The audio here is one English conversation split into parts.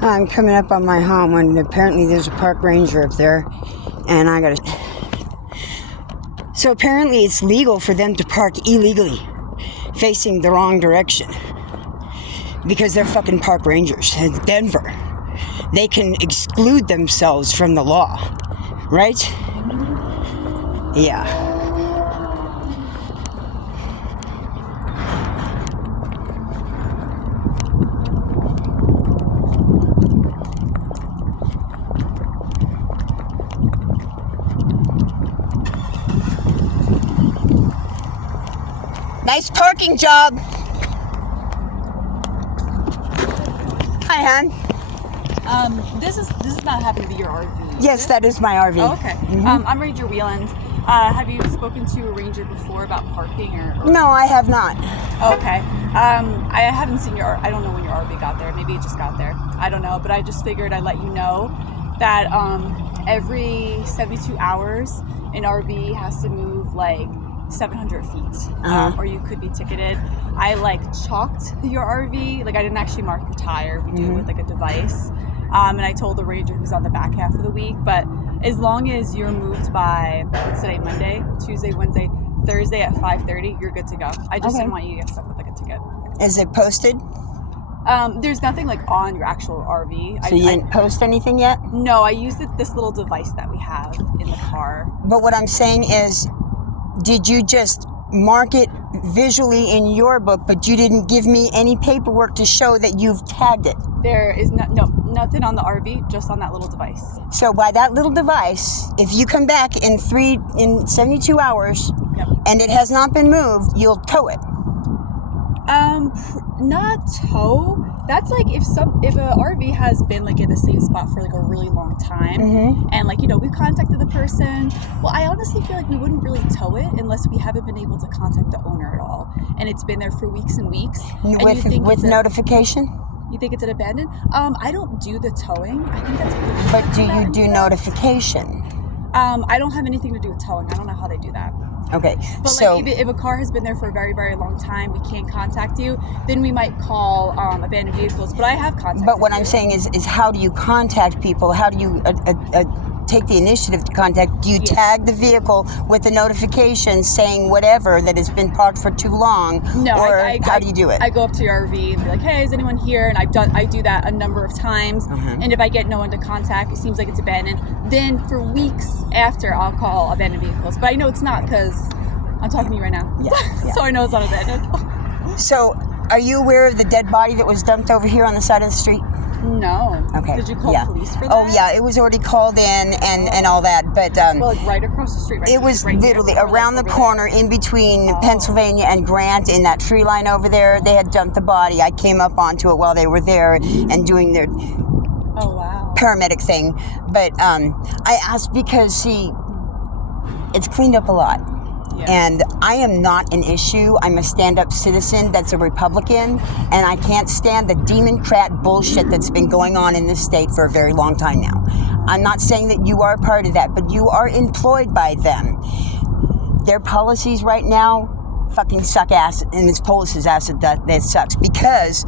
I'm coming up on my home when apparently there's a park ranger up there, and I gotta... So apparently it's legal for them to park illegally, facing the wrong direction, because they're fucking park rangers in Denver. They can exclude themselves from the law, right? Yeah. Nice parking job. Hi, hon. This is not happening to be your RV. Yes, that is my RV. Oh, okay. Mm-hmm. I'm Ranger Wheeland. Have you spoken to a ranger before about parking or? No, I have not. Oh, okay. I haven't seen I don't know when your RV got there. Maybe it just got there. I don't know, but I just figured I'd let you know that every 72 hours an RV has to move like 700 feet, or you could be ticketed. I chalked your RV. I didn't actually mark your tire. We do it with a device. And I told the ranger who's on the back half of the week, but as long as you're moved by, what's today, Monday, Tuesday, Wednesday, Thursday at 5:30, you're good to go. I just didn't want you to get stuck with a ticket. Is it posted? There's nothing on your actual RV. So you didn't post anything yet? No, I used this little device that we have in the car. But what I'm saying is, did you just mark it visually in your book, but you didn't give me any paperwork to show that you've tagged it? There is nothing on the RV, just on that little device. So by that little device, if you come back in 72 hours and it has not been moved, you'll tow it. Not tow. That's if a RV has been in the same spot for a really long time, and we contacted the person. Well, I honestly feel we wouldn't really tow it unless we haven't been able to contact the owner at all, and it's been there for weeks and weeks. With notification? You think it's an abandoned? I don't do the towing. I think that's really. But do you do notification? I don't have anything to do with towing. I don't know how they do that. Okay, but so if a car has been there for a very, very long time, we can't contact you, then we might call abandoned vehicles. But I have contacted. But what I'm saying is how do you contact people? How do you take the initiative to contact? Do you tag the vehicle with a notification saying whatever that has been parked for too long? No, or how do you do it? I go up to your RV and be like, hey, is anyone here? And I do that a number of times. And if I get no one to contact, it seems like it's abandoned. Then for weeks after, I'll call abandoned vehicles. But I know it's not because I'm talking to you right now. Yeah. So I know it's not abandoned. So are you aware of the dead body that was dumped over here on the side of the street? No. Okay. Did you call police for that? Oh yeah, it was already called in and all that, but right across the street. Right. It was literally around the corner, in between Pennsylvania and Grant, in that tree line over there. They had dumped the body. I came up onto it while they were there and doing their paramedic thing. But I asked because it's cleaned up a lot. Yeah. And I am not an issue. I'm a stand-up citizen that's a Republican, and I can't stand the Democrat bullshit that's been going on in this state for a very long time now. I'm not saying that you are part of that, but you are employed by them. Their policies right now fucking suck ass, and this Polis's ass that sucks, because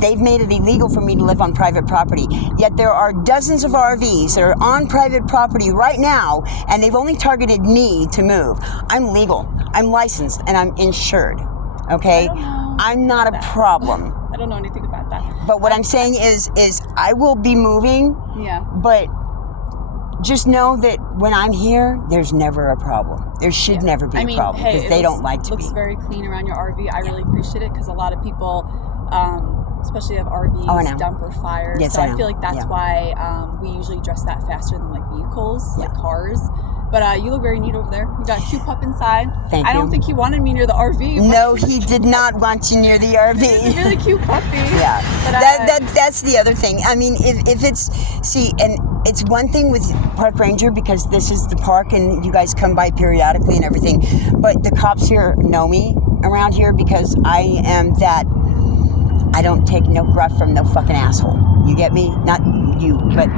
they've made it illegal for me to live on private property. Yet there are dozens of RVs that are on private property right now, and they've only targeted me to move. I'm legal, I'm licensed, and I'm insured. Okay? I'm not a problem. I don't know anything about that. But what I'm saying is I will be moving. Yeah. But just know that when I'm here, there's never a problem. There should never be a problem, because they don't like to be. It looks very clean around your RV. I really appreciate it, because a lot of people, especially have RVs, dump or fire. Yes, so I feel like that's why we usually dress that faster than vehicles, like cars. But you look very neat over there. You got a cute pup inside. Thank you. I don't think he wanted me near the RV. No, he did not want you near the RV. He's a really cute puppy. Yeah. But that's the other thing. I mean, if it's, and it's one thing with Park Ranger, because this is the park and you guys come by periodically and everything, but the cops here know me around here because I am that, I don't take no gruff from no fucking asshole. You get me? Not you, but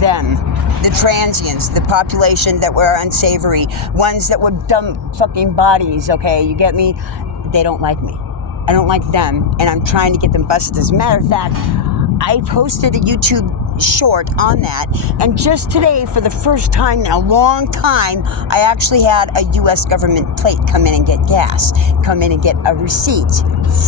them. The transients, the population that were unsavory, ones that would dump fucking bodies, okay? You get me? They don't like me. I don't like them, and I'm trying to get them busted. As a matter of fact, I posted a YouTube short on that, and just today, for the first time in a long time, I actually had a U.S. government plate come in and get gas, come in and get a receipt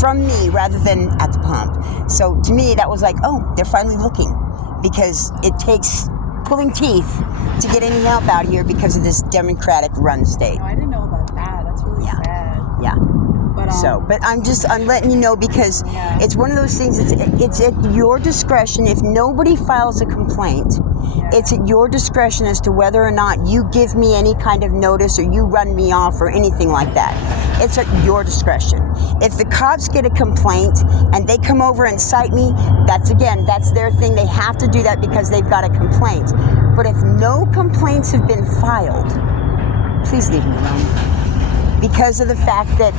from me rather than at the pump. So to me, that was like, oh, they're finally looking, because it takes pulling teeth to get any help out here because of this Democratic run state. No, I didn't know about that. That's really sad. Yeah. But I'm letting you know, because it's one of those things. It's at your discretion. If nobody files a complaint, it's at your discretion as to whether or not you give me any kind of notice or you run me off or anything like that. It's at your discretion. If the cops get a complaint and they come over and cite me, that's their thing. They have to do that because they've got a complaint. But if no complaints have been filed, please leave me alone, because of the fact that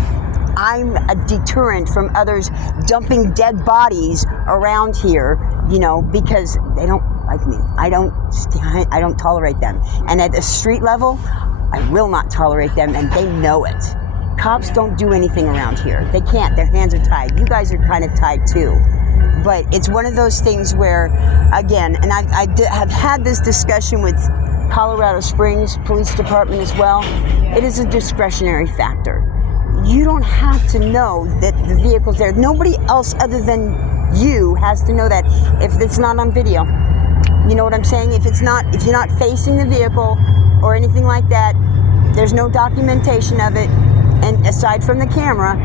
I'm a deterrent from others dumping dead bodies around here, because they don't like me. I don't tolerate them. And at the street level, I will not tolerate them, and they know it. Cops don't do anything around here. They can't. Their hands are tied. You guys are kind of tied too. But it's one of those things where, again, and I have had this discussion with Colorado Springs Police Department as well. It is a discretionary factor. You don't have to know that the vehicle's there. Nobody else other than you has to know that if it's not on video. You know what I'm saying? If you're not facing the vehicle or anything like that, there's no documentation of it, and aside from the camera,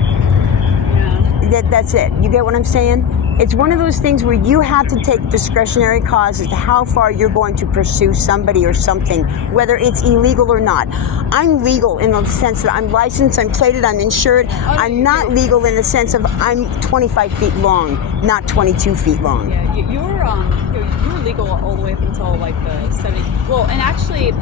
that's it. You get what I'm saying? It's one of those things where you have to take discretionary cause as to how far you're going to pursue somebody or something, whether it's illegal or not. I'm legal in the sense that I'm licensed, I'm plated, I'm insured. I'm not legal in the sense of I'm 25 feet long, not 22 feet long. Yeah, you were legal all the way up until like the 70. Well, and actually,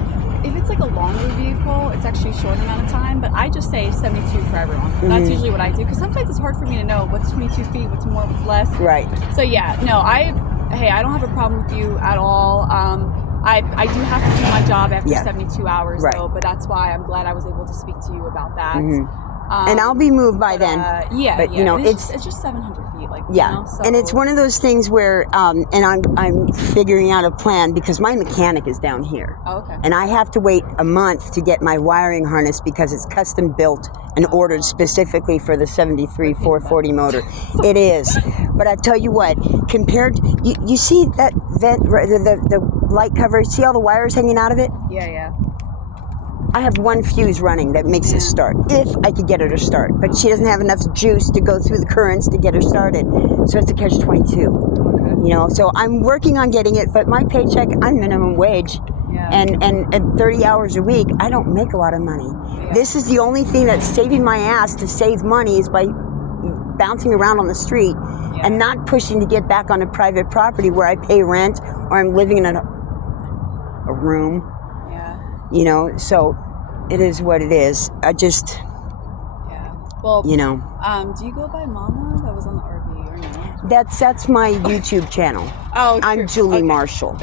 if it's like a longer vehicle, it's actually a short amount of time, but I just say 72 for everyone. That's usually what I do, because sometimes it's hard for me to know what's 22 feet, what's more, what's less. Right. So yeah, no, I don't have a problem with you at all. I do have to do my job after 72 hours though, but that's why I'm glad I was able to speak to you about that. And I'll be moved by then. But it's just 700 feet, like so. And it's one of those things where, and I'm figuring out a plan, because my mechanic is down here. Oh, okay. And I have to wait a month to get my wiring harness because it's custom built and ordered specifically for the 73 440 motor. It is. But I tell you what, compared, you see that vent, the light cover? See all the wires hanging out of it? Yeah. I have one fuse running that makes it start, if I could get her to start. But she doesn't have enough juice to go through the currents to get her started. So it's a catch-22. Okay. So I'm working on getting it, but my paycheck, I'm minimum wage. Yeah. And 30 hours a week, I don't make a lot of money. Yeah. This is the only thing that's saving my ass to save money, is by bouncing around on the street and not pushing to get back on a private property where I pay rent or I'm living in a room. Yeah. So it is what it is. I just, well, do you go by Mama? That was on the RV, or no? That's my YouTube channel. Oh, I'm Julie Marshall.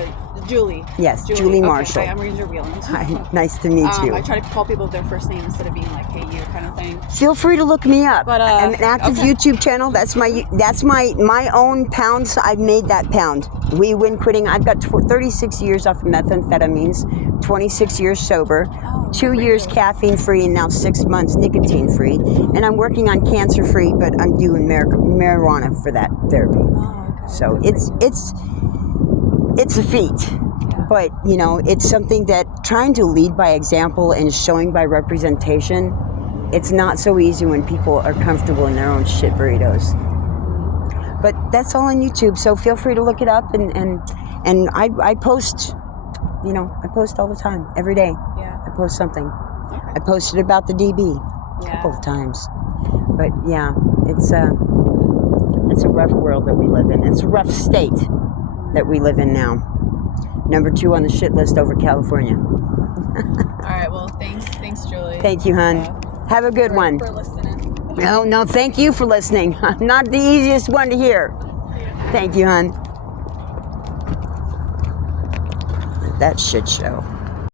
Julie. Yes, Julie Marshall. Okay, I'm Ranger Wheeland. Hi, nice to meet you. I try to call people their first name instead of being like, hey, you kind of thing. Feel free to look me up. But I'm an active YouTube channel. That's my own pounds. I've made that pound. We win quitting. I've got 36 years off of methamphetamines, 26 years sober, 2 years caffeine free, and now 6 months nicotine free. And I'm working on cancer free, but I'm doing marijuana for that therapy. Oh, okay. So it's a feat. But, it's something that trying to lead by example and showing by representation, it's not so easy when people are comfortable in their own shit burritos. But that's all on YouTube, so feel free to look it up. And I post, I post all the time, every day. Yeah. I post something. Okay. I posted about the DB a couple of times. But, it's a rough world that we live in. It's a rough state that we live in now. Number 2 on the shit list over California. All right, well, thanks, Julie. Thank you, hon. Have a good one. For listening. No, thank you for listening. I'm not the easiest one to hear. Thank you, hon. That shit show.